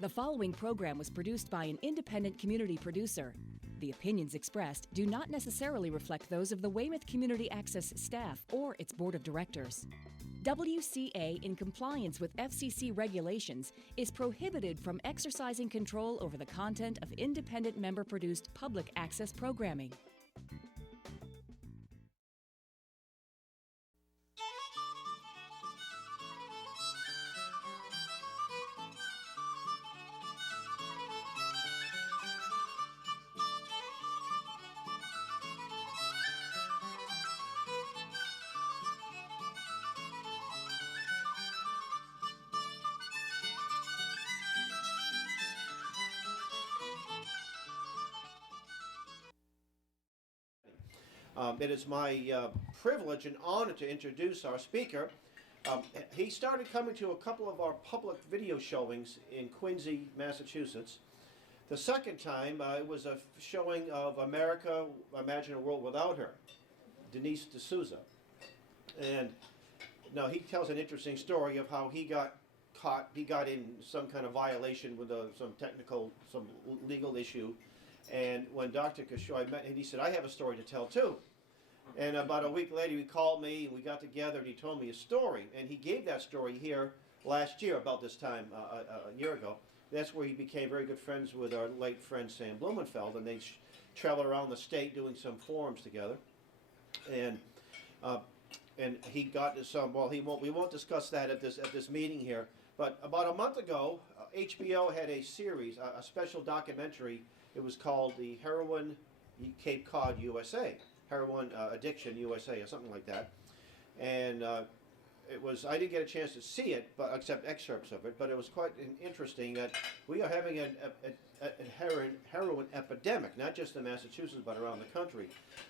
The following program was produced by an independent community producer. The opinions expressed do not necessarily reflect those of the Weymouth Community Access staff or its board of directors. WCA, in compliance with FCC regulations, is prohibited from exercising control over the content of independent member-produced public access programming. It is my privilege and honor to introduce our speaker. He started coming to a couple of our public video showings in Quincy, Massachusetts. The second time it was a showing of America, Imagine a World Without Her, Denise D'Souza. And now he tells an interesting story of how he got caught. He got in some kind of violation with some legal issue. And when Dr. Kishore met him, he said, I have a story to tell too. And about a week later, he called me, and we got together, and he told me a story. And he gave that story here last year, about this time, a year ago. That's where he became very good friends with our late friend Sam Blumenfeld, and they traveled around the state doing some forums together. And he got to some, well, we won't discuss that at this meeting here. But about a month ago, HBO had a series, a special documentary. It was called The Heroin Cape Cod USA, Heroin Addiction USA, or something like that. And it was, I didn't get a chance to see it, but except excerpts of it, but it was quite interesting that we are having a heroin epidemic, not just in Massachusetts, but around the country.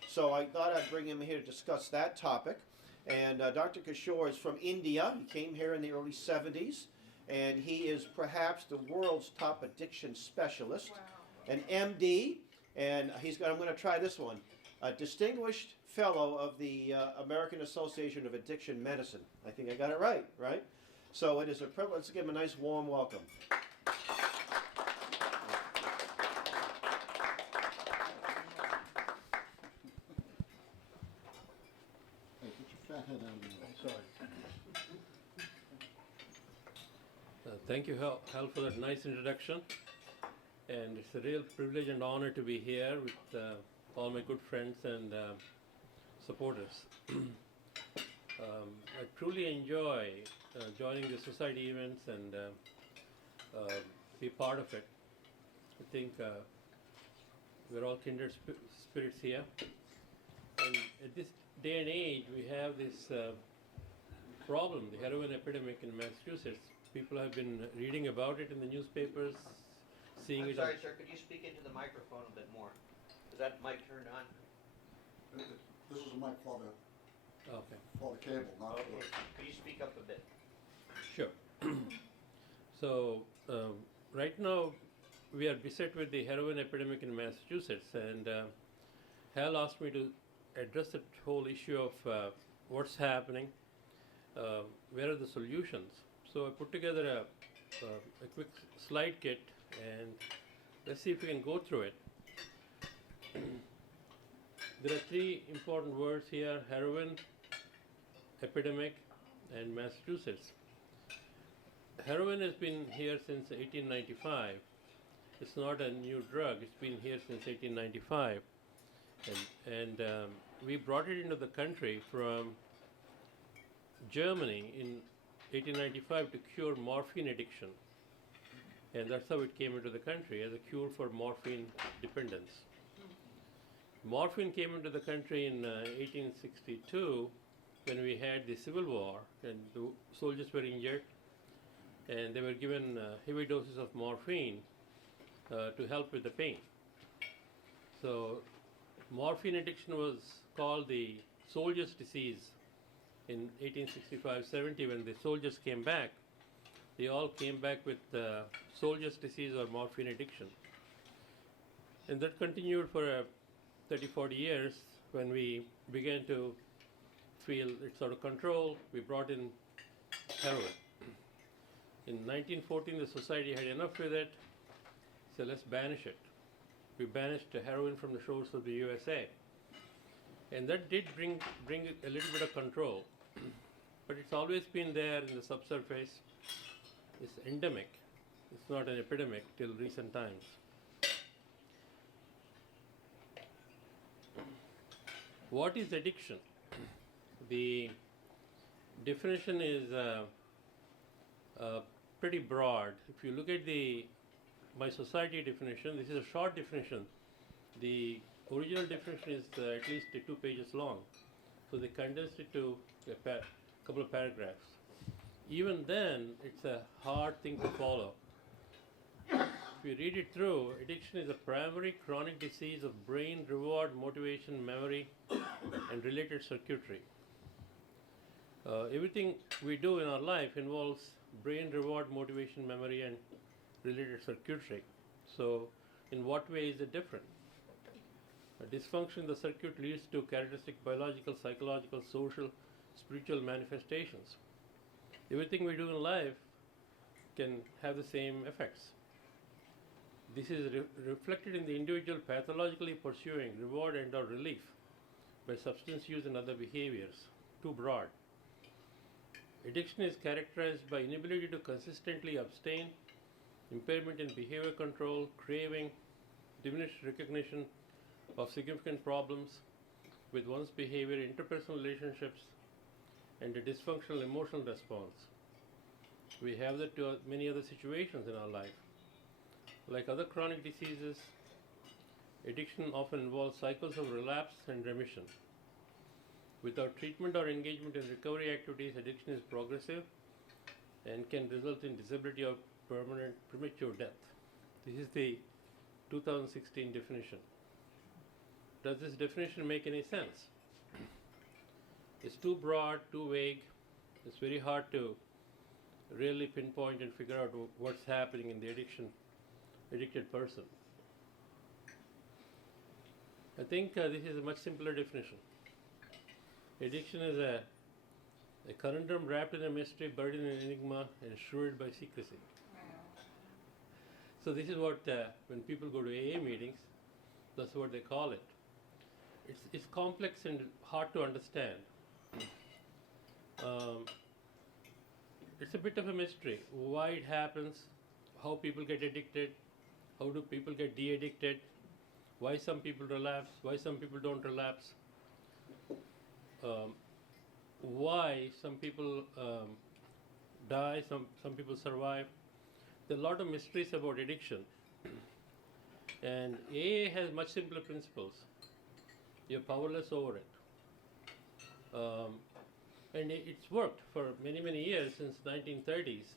So I thought I'd bring him here to discuss that topic. And Dr. Kishore is from India. He came here in the early 70s, and he is perhaps the world's top addiction specialist. Wow. An MD, and I'm going to try this one, a distinguished fellow of the American Association of Addiction Medicine. I think I got it right? So it is a privilege. Let's give him a nice warm welcome. Hey, put your fat head on me. Sorry. Thank you, Hal, for that nice introduction. And it's a real privilege and honor to be here with all my good friends and supporters. I truly enjoy joining the society events and be part of it. I think we're all kindred spirits here. And at this day and age, we have this problem, the heroin epidemic in Massachusetts. People have been reading about it in the newspapers. I'm sorry, sir, could you speak into the microphone a bit more? Is that mic turned on? This is a mic for the cable, not okay. Could you speak up a bit? Sure. So, right now, we are beset with the heroin epidemic in Massachusetts, and Hal asked me to address that whole issue of what's happening, where are the solutions. So I put together a quick slide kit, and let's see if we can go through it. There are three important words here: heroin, epidemic, and Massachusetts. Heroin has been here since 1895. It's not a new drug. It's been here since 1895. And we brought it into the country from Germany in 1895 to cure morphine addiction. And that's how it came into the country, as a cure for morphine dependence. Morphine came into the country in 1862 when we had the Civil War, and the soldiers were injured, and they were given heavy doses of morphine to help with the pain. So morphine addiction was called the soldier's disease in 1865-70 when the soldiers came back. They all came back with soldier's disease or morphine addiction. And that continued for 30-40 years. When we began to feel it's out of control, we brought in heroin. In 1914, the society had enough with it, so let's banish it. We banished heroin from the shores of the USA. And that did bring a little bit of control, but it's always been there in the subsurface. It's endemic. It's not an epidemic till recent times. What is addiction? The definition is pretty broad. If you look at my society definition, this is a short definition. The original definition is at least 2 pages long, so they condensed it to a couple of paragraphs. Even then, it's a hard thing to follow. If you read it through, addiction is a primary chronic disease of brain, reward, motivation, memory, and related circuitry. Everything we do in our life involves brain, reward, motivation, memory, and related circuitry. So, in what way is it different? A dysfunction in the circuit leads to characteristic biological, psychological, social, spiritual manifestations. Everything we do in life can have the same effects. This is reflected in the individual pathologically pursuing reward and/or relief by substance use and other behaviors. Too broad. Addiction is characterized by inability to consistently abstain, impairment in behavior control, craving, diminished recognition of significant problems with one's behavior, interpersonal relationships, and a dysfunctional emotional response. We have that to many other situations in our life. Like other chronic diseases, addiction often involves cycles of relapse and remission. Without treatment or engagement in recovery activities, addiction is progressive and can result in disability or permanent premature death. This is the 2016 definition. Does this definition make any sense? It's too broad, too vague. It's very hard to really pinpoint and figure out what's happening in the addicted person. I think this is a much simpler definition. Addiction is a conundrum wrapped in a mystery, buried in an enigma, and shrouded by secrecy. So this is what, when people go to AA meetings, that's what they call it. It's complex and hard to understand. It's a bit of a mystery. Why it happens, how people get addicted, how do people get de-addicted, why some people relapse, why some people don't relapse, why some people die, some people survive. There are a lot of mysteries about addiction. And AA has much simpler principles. You're powerless over it. And it's worked for many, many years, since 1930s.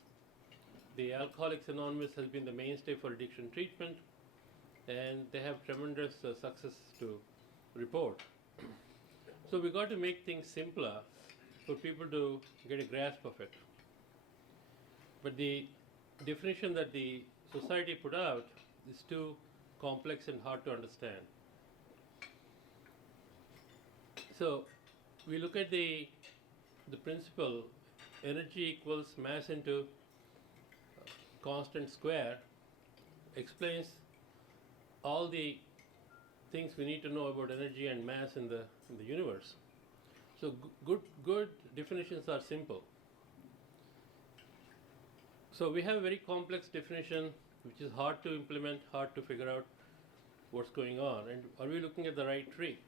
The Alcoholics Anonymous has been the mainstay for addiction treatment, and they have tremendous success to report. So we got to make things simpler for people to get a grasp of it. But the definition that the society put out is too complex and hard to understand. So we look at the principle, energy equals mass into constant square, explains all the things we need to know about energy and mass in the universe. So good definitions are simple. So we have a very complex definition which is hard to implement, hard to figure out what's going on, and are we looking at the right tree?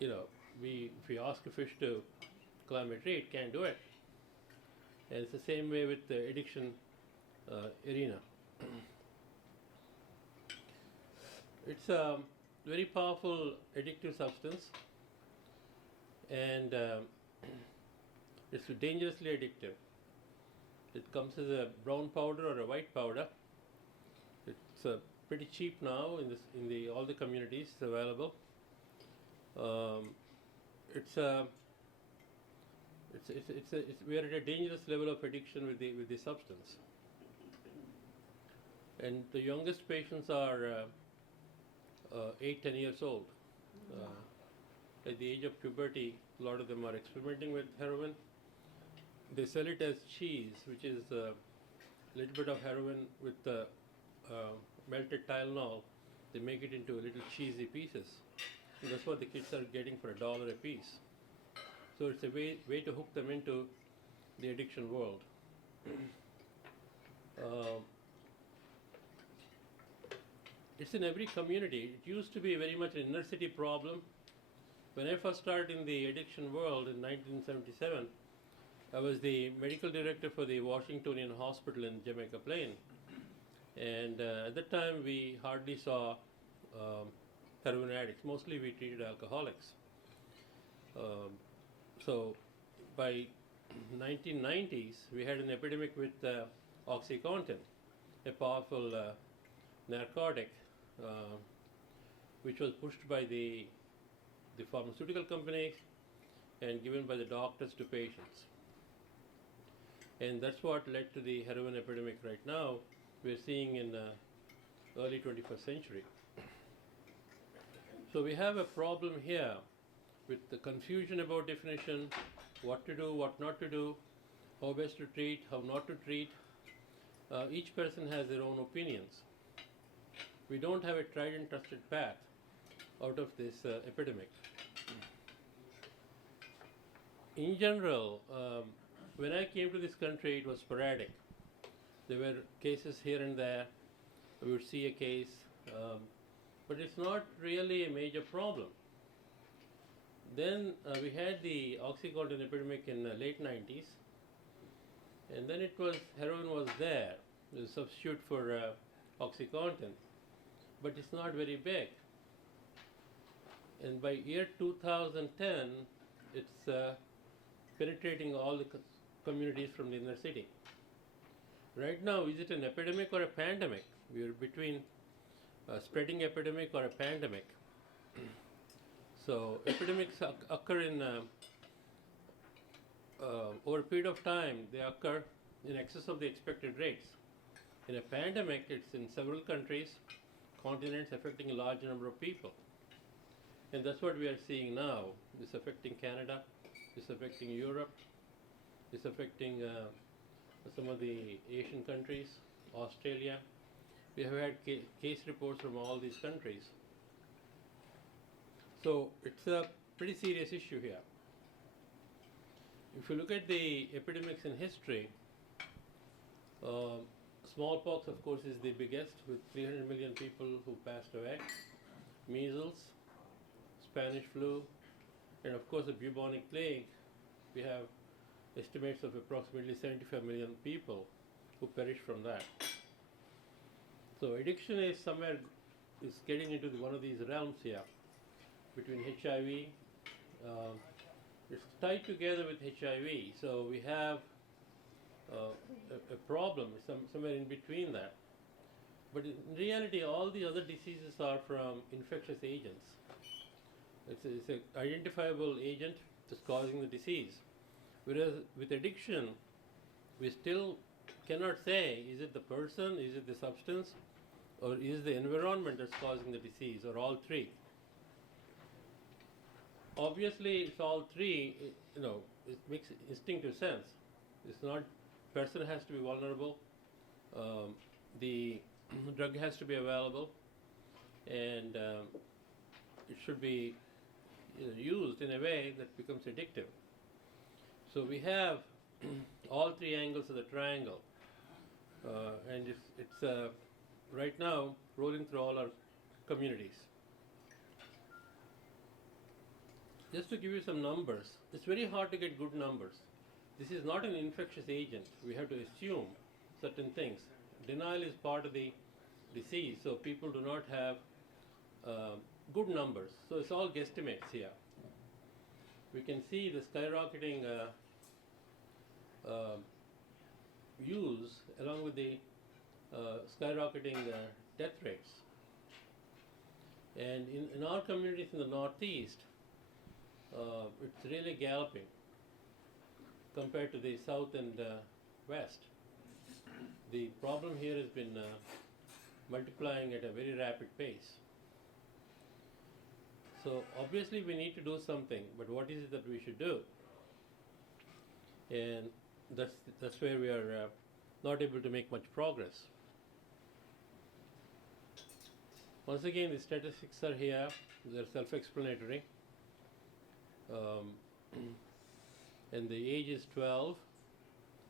If we ask a fish to climb a tree, it can't do it. And it's the same way with the addiction arena. It's a very powerful addictive substance, and it's dangerously addictive. It comes as a brown powder or a white powder. It's pretty cheap now in all the communities. It's available. We are at a dangerous level of addiction with the substance. And the youngest patients are 8-10 years old. At the age of puberty, a lot of them are experimenting with heroin. they sell it as cheese, which is a little bit of heroin with melted Tylenol. They make it into little cheesy pieces. And that's what the kids are getting for $1 a piece. So it's a way to hook them into the addiction world. It's in every community. It used to be very much an inner city problem. When I first started in the addiction world in 1977, I was the medical director for the Washingtonian Hospital in Jamaica Plain. And at that time, we hardly saw heroin addicts. Mostly we treated alcoholics. So by 1990s, we had an epidemic with OxyContin, a powerful narcotic, which was pushed by the pharmaceutical companies and given by the doctors to patients. And that's what led to the heroin epidemic right now we're seeing in early 21st century. So we have a problem here with the confusion about definition, what to do, what not to do, how best to treat, how not to treat. Each person has their own opinions. We don't have a tried and trusted path out of this epidemic. In general, when I came to this country, it was sporadic. There were cases here and there. We would see a case, but it's not really a major problem. Then we had the OxyContin epidemic in the late 90s, and then heroin was there, it was a substitute for OxyContin, but it's not very big. And by year 2010, it's penetrating all the communities from the inner city. Right now, is it an epidemic or a pandemic? We are between a spreading epidemic or a pandemic. So epidemics occur in over a period of time. They occur in excess of the expected rates. In a pandemic, it's in several countries, continents, affecting a large number of people. And that's what we are seeing now. It's affecting Canada, it's affecting Europe, it's affecting some of the Asian countries, Australia. We have had case reports from all these countries. So it's a pretty serious issue here. If you look at the epidemics in history, smallpox, of course, is the biggest, with 300 million people who passed away. Measles, Spanish flu, and of course the bubonic plague. We have estimates of approximately 75 million people who perished from that. So addiction is getting into one of these realms here between HIV. It's tied together with HIV, so we have a problem somewhere in between that. But in reality, all the other diseases are from infectious agents. It's an identifiable agent that's causing the disease. Whereas with addiction, we still cannot say, is it the person, is it the substance, or is the environment that's causing the disease, or all three? Obviously, it's all three. It makes instinctive sense. It's not, person has to be vulnerable, the drug has to be available, and it should be used in a way that becomes addictive. So we have all three angles of the triangle, and it's right now rolling through all our communities. Just to give you some numbers, it's very hard to get good numbers. This is not an infectious agent. We have to assume certain things. Denial is part of the disease, so people do not have good numbers. So it's all guesstimates here. We can see the skyrocketing use along with the skyrocketing death rates. And in our communities in the Northeast, it's really galloping compared to the South and West. The problem here has been multiplying at a very rapid pace. So obviously we need to do something, but what is it that we should do? And that's where we are not able to make much progress. Once again, the statistics are here. They're self-explanatory. And the age is 12,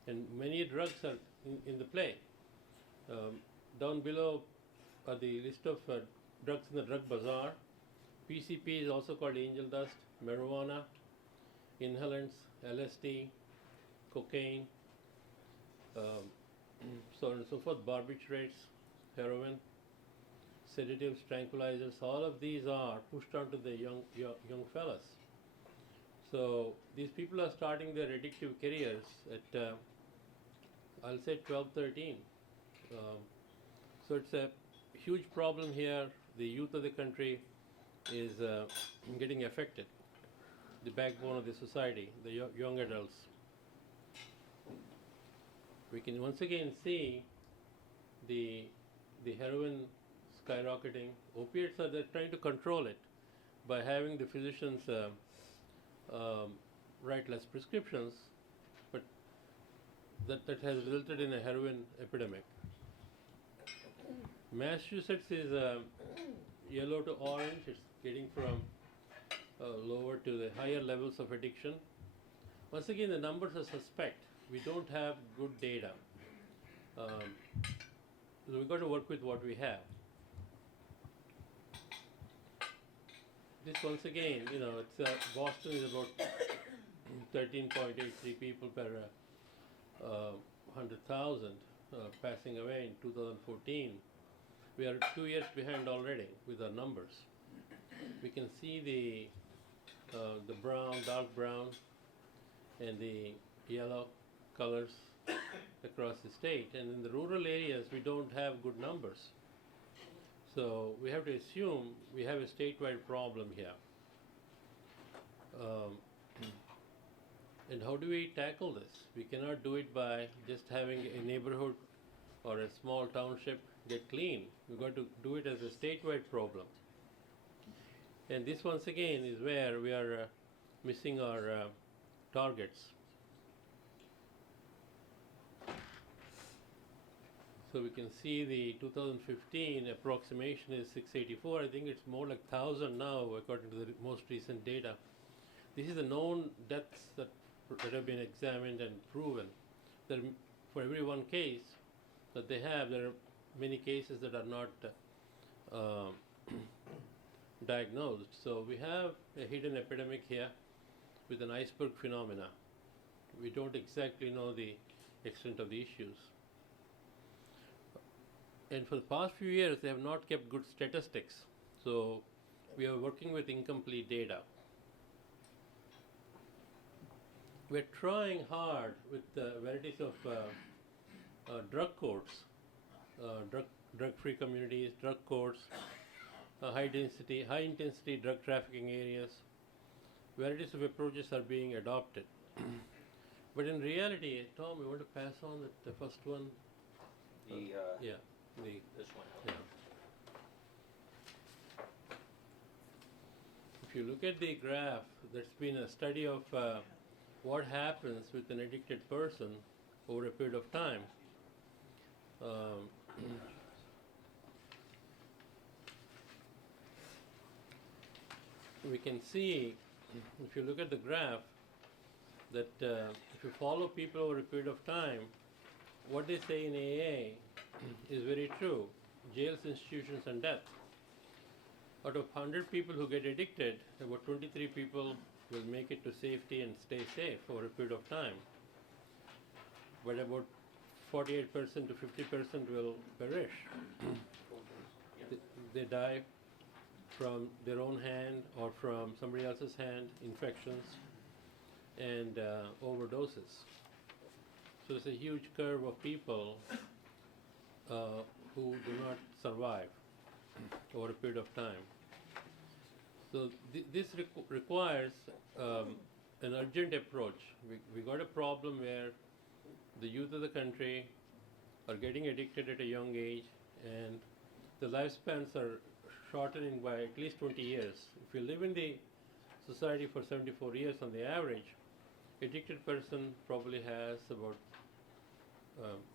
and many drugs are in the play. Down below are the list of drugs in the drug bazaar. PCP is also called angel dust, marijuana, inhalants, LSD, cocaine, so on and so forth, barbiturates, heroin, sedatives, tranquilizers. All of these are pushed onto the young fellas. So these people are starting their addictive careers at, I'll say 12, 13. So it's a huge problem here. The youth of the country is getting affected. The backbone of the society, the young adults. We can once again see the heroin skyrocketing. Opiates they're trying to control it by having the physicians write less prescriptions, but that has resulted in a heroin epidemic. Massachusetts is yellow to orange. It's getting from lower to the higher levels of addiction. Once again, the numbers are suspect. We don't have good data. So we've got to work with what we have. This once again, it's Boston is about 13.83 people per 100,000 passing away in 2014. We are 2 years behind already with our numbers. We can see the brown, dark brown, and the yellow colors across the state. And in the rural areas, we don't have good numbers. So we have to assume we have a statewide problem here. And how do we tackle this? We cannot do it by just having a neighborhood or a small township get clean. We've got to do it as a statewide problem. And this once again is where we are missing our targets. So we can see the 2015 approximation is 684. I think it's more like 1,000 now according to the most recent data. This is the known deaths that have been examined and proven. There, for every one case that they have, there are many cases that are not diagnosed. So we have a hidden epidemic here with an iceberg phenomena. We don't exactly know the extent of the issues. And for the past few years, they have not kept good statistics. So we are working with incomplete data. We're trying hard with varieties of drug courts, drug-free communities, drug courts, high-intensity drug trafficking areas. Varieties of approaches are being adopted. But in reality, Tom, we want to pass on the first one? This one. Yeah. If you look at the graph, there's been a study of what happens with an addicted person over a period of time. We can see, if you look at the graph, that if you follow people over a period of time, what they say in AA is very true. Jails, institutions, and death. Out of 100 people who get addicted, about 23 people will make it to safety and stay safe over a period of time. But about 48% to 50% will perish. They die from their own hand or from somebody else's hand, infections, and overdoses. So it's a huge curve of people who do not survive over a period of time. So this requires an urgent approach. We got a problem where the youth of the country are getting addicted at a young age, and the lifespans are shortening by at least 20 years. If you live in the society for 74 years on the average, addicted person probably has about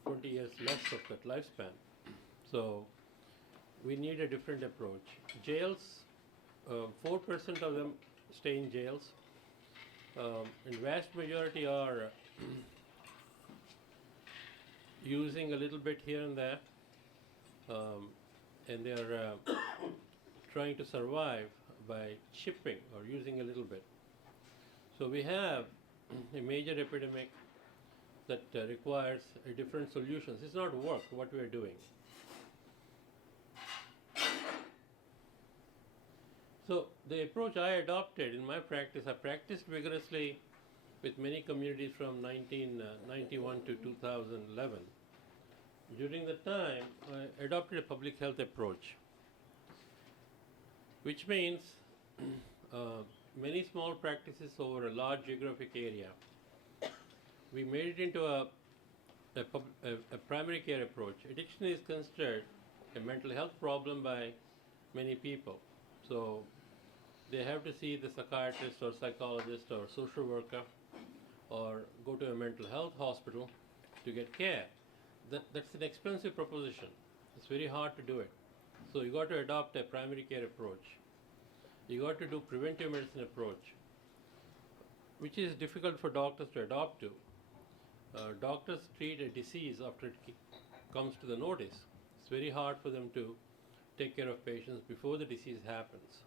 20 years less of that lifespan. So we need a different approach. Jails, 4% of them stay in jails, and vast majority are using a little bit here and there, and they are trying to survive by chipping or using a little bit. So we have a major epidemic that requires a different solutions. It's not work what we are doing. So the approach I adopted in my practice, I practiced vigorously with many communities from 1991 to 2011. During the time, I adopted a public health approach, which means many small practices over a large geographic area. We made it into a primary care approach. Addiction is considered a mental health problem by many people. So they have to see the psychiatrist or psychologist or social worker or go to a mental health hospital to get care. That's an expensive proposition. It's very hard to do it. So you got to adopt a primary care approach. You got to do preventive medicine approach, which is difficult for doctors to adopt to. Doctors treat a disease after it comes to the notice. It's very hard for them to take care of patients before the disease happens.